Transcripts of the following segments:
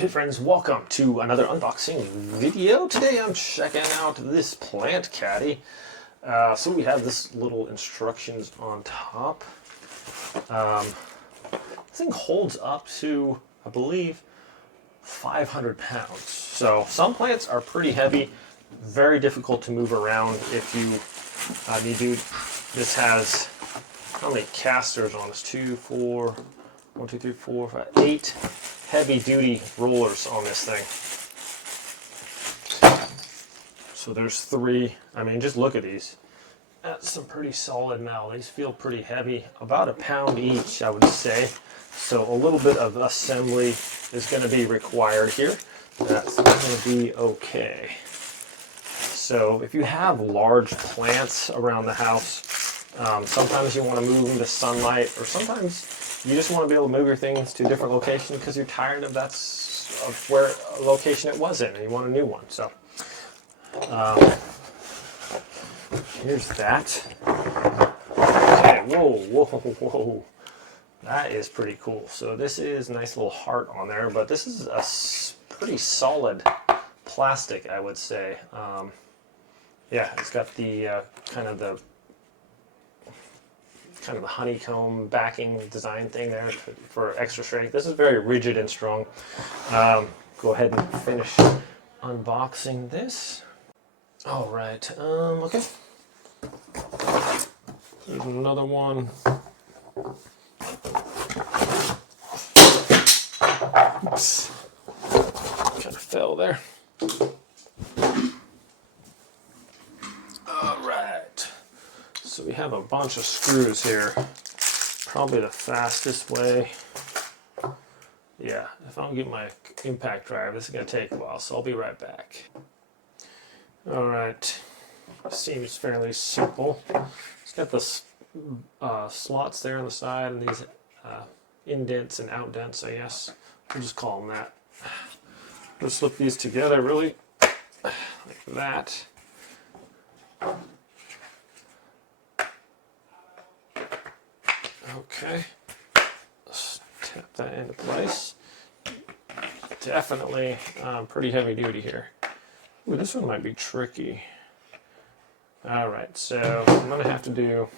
Hey friends, welcome to another unboxing video. Today I'm checking out this plant caddy. So we have this little instructions on top. This thing holds up to, I believe, 500 pounds. So some plants are pretty heavy, very difficult to move around if you need to. This has, how many casters on this? 2, 4, 1, 2, 3, 4, 5, 8 heavy duty rollers on this thing. So there's 3. I mean, just look at these. That's some pretty solid metal. These feel pretty heavy, about a pound each, I would say. So a little bit of assembly is going to be required here. That's going to be okay. So if you have large plants around the house, sometimes you want to move them to sunlight, or sometimes you just want to be able to move your things to a different location because you're tired of where a location it was in and you want a new one. So here's that. Okay, whoa. That is pretty cool. So this is a nice little heart on there, but this is a pretty solid plastic, I would say. Yeah, it's got the kind of the honeycomb backing design thing there for extra strength. This is very rigid and strong. Go ahead and finish unboxing this. All right, okay. Here's another one. Oops, kind of fell there. So we have a bunch of screws here. Probably the fastest way. Yeah, if I don't get my impact drive, this is going to take a while, so I'll be right back. Alright, seems fairly simple. It's got the slots there on the side and these indents and outdents, I guess. We'll just call them that. Just slip these together really like that. Okay, let's tap that into place. Definitely pretty heavy duty here. Ooh, this one might be tricky. Alright, so I'm going to have to do,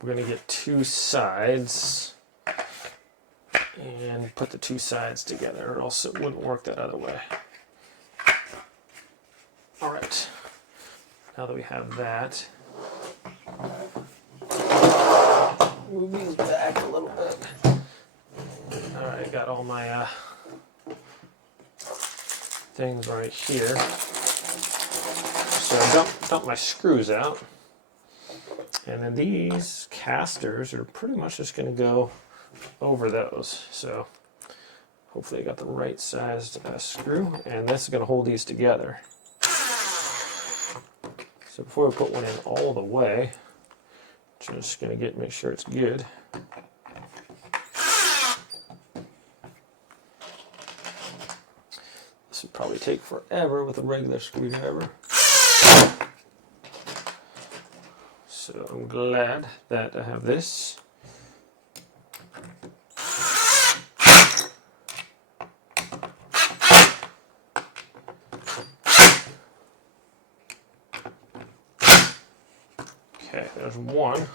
we're going to get 2 sides and put the 2 sides together, or else it wouldn't work that other way. Alright, now that we have that, move these back a little bit. Alright, got all my things right here. So I dump my screws out. And then these casters are pretty much just going to go over those. So hopefully I got the right sized screw. And this is going to hold these together. So before we put one in all the way, just going to make sure it's good. This would probably take forever with a regular screwdriver. So I'm glad that I have this. Okay, there's one.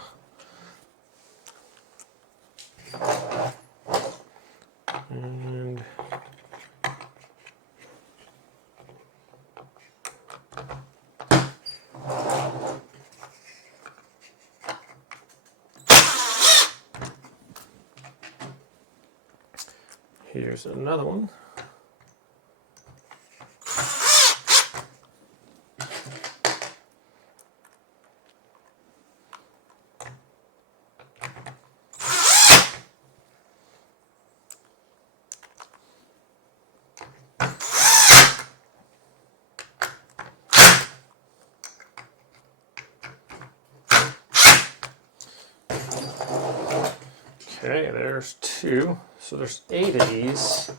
And here's another one. Okay, there's 2. So there's 8 of these.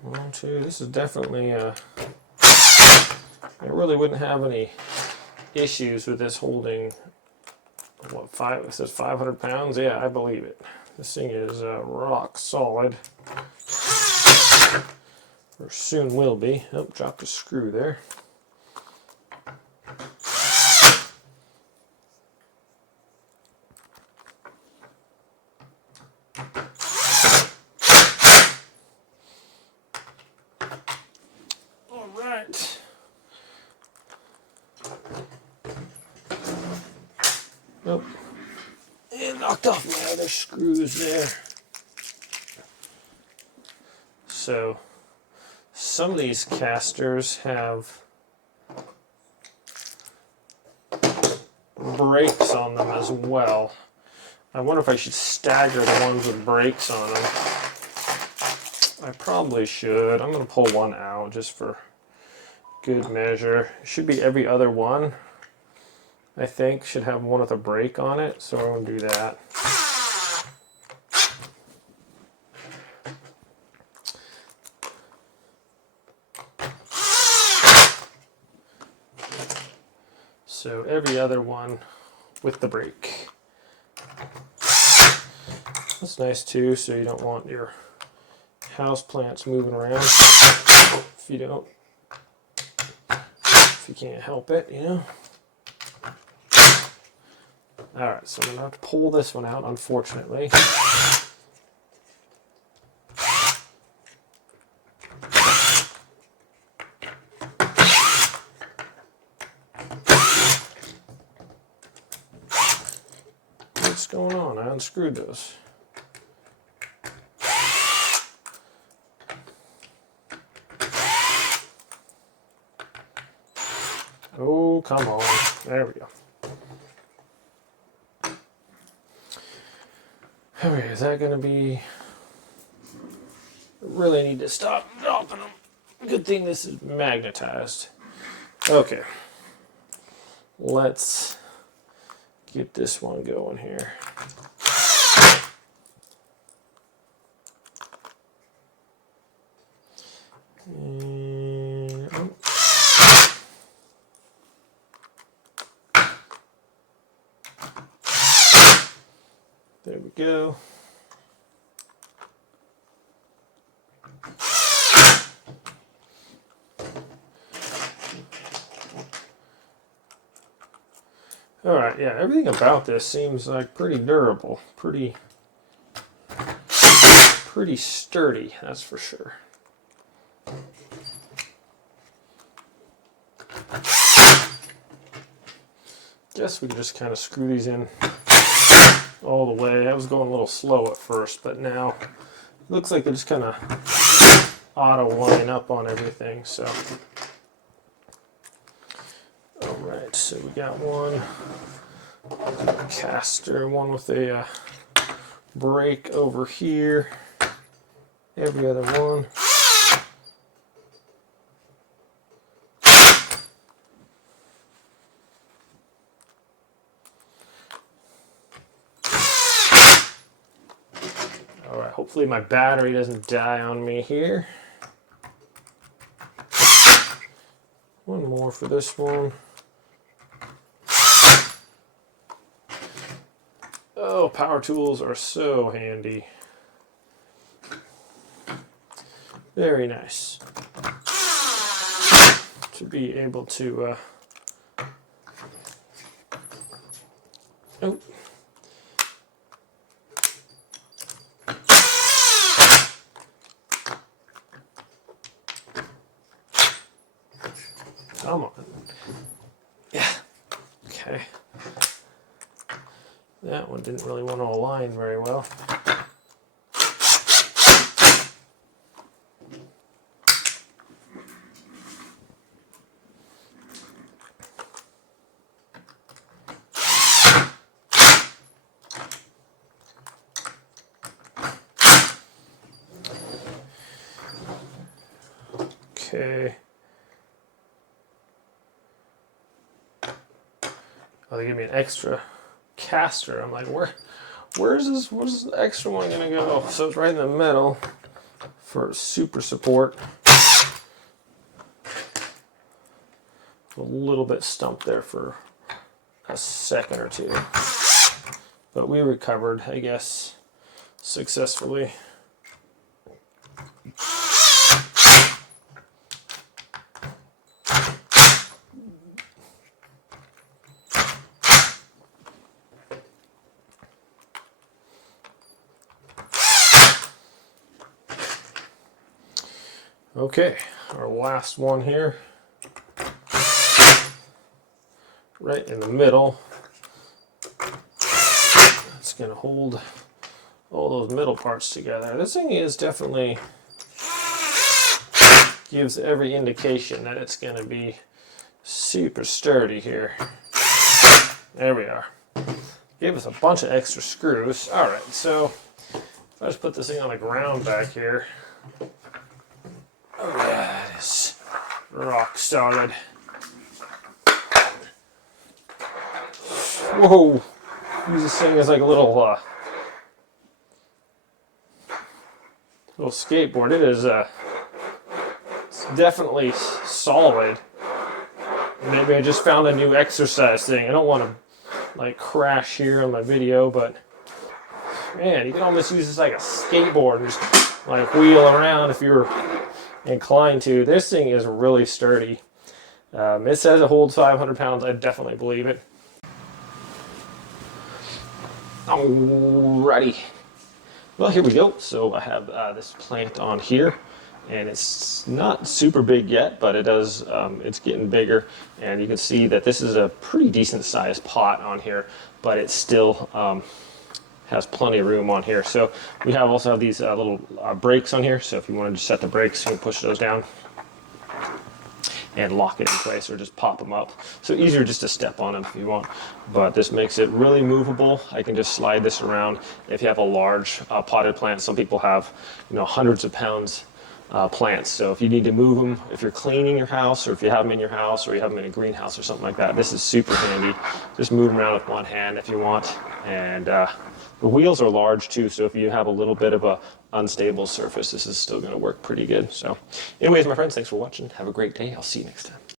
1, 2. This is definitely I really wouldn't have any issues with this holding, what, it says 500 pounds? Yeah, I believe it. This thing is rock solid. Or soon will be. Oh, dropped a screw there. All right. Oh, and knocked off my other screws there. So some of these casters have brakes on them as well. I wonder if I should stagger the ones with brakes on them. I probably should. I'm going to pull one out just for good measure. It should be every other one, I think, should have one with a brake on it, so I'm going to do that. So every other one with the brake. That's nice too, so you don't want your house plants moving around if you can't help it, you know. Alright, so I'm going to have to pull this one out, unfortunately. What's going on? I unscrewed those. Oh, come on. There we go. Okay, is that going to be... Really need to stop dropping them. Good thing this is magnetized. Okay. Let's get this one going here. And, oh. There we go. All right, yeah, everything about this seems like pretty durable, pretty sturdy, that's for sure. Guess we can just kind of screw these in all the way. I was going a little slow at first, but now it looks like they just kind of auto line up on everything. So, all right, so we got one caster, one with a brake over here. Every other one. Alright, hopefully my battery doesn't die on me here. One more for this one. Oh, power tools are so handy. Very nice to be able to oh. Come on. Yeah. Okay. That one didn't really want to align very well. Okay. Oh, they give me an extra caster. I'm like, where's the extra one gonna go? So it's right in the middle for super support. A little bit stumped there for a second or two, but we recovered, I guess. successfully. Okay, our last one here, right in the middle. It's going to hold all those middle parts together. This thing is definitely gives every indication that it's going to be super sturdy here. There we are. Gave us a bunch of extra screws. All right, so if I just put this thing on the ground back here. Oh, that is rock solid. Whoa! Use this thing as like a little skateboard. It is it's definitely solid. Maybe I just found a new exercise thing. I don't want to like crash here on my video, but man, you can almost use this like a skateboard and just like wheel around if you're inclined to. This thing is really sturdy. It says it holds 500 pounds. I definitely believe it. Alrighty. Well, here we go. So I have this plant on here, and it's not super big yet, but it does. It's getting bigger, and you can see that this is a pretty decent sized pot on here, but it still has plenty of room on here. So we also have these little brakes on here. So if you wanted to set the brakes, you can push those down and lock it in place, or just pop them up. So easier just to step on them if you want. But this makes it really movable. I can just slide this around. If you have a large potted plant, some people have, hundreds of pounds plants. So if you need to move them, if you're cleaning your house, or if you have them in your house, or you have them in a greenhouse or something like that, this is super handy. Just move them around with one hand if you want. And the wheels are large too, so if you have a little bit of a unstable surface, this is still going to work pretty good. So anyways, my friends, thanks for watching. Have a great day. I'll see you next time.